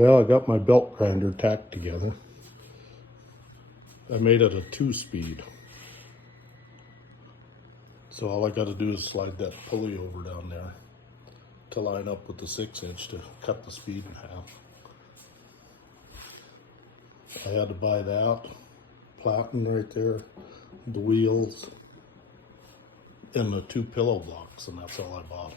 Well, I got my belt grinder tacked together. I made it a 2-speed. So all I got to do is slide that pulley over down there to line up with the 6-inch to cut the speed in half. I had to buy that, platen right there, the wheels, and the 2 pillow blocks, and that's all I bought.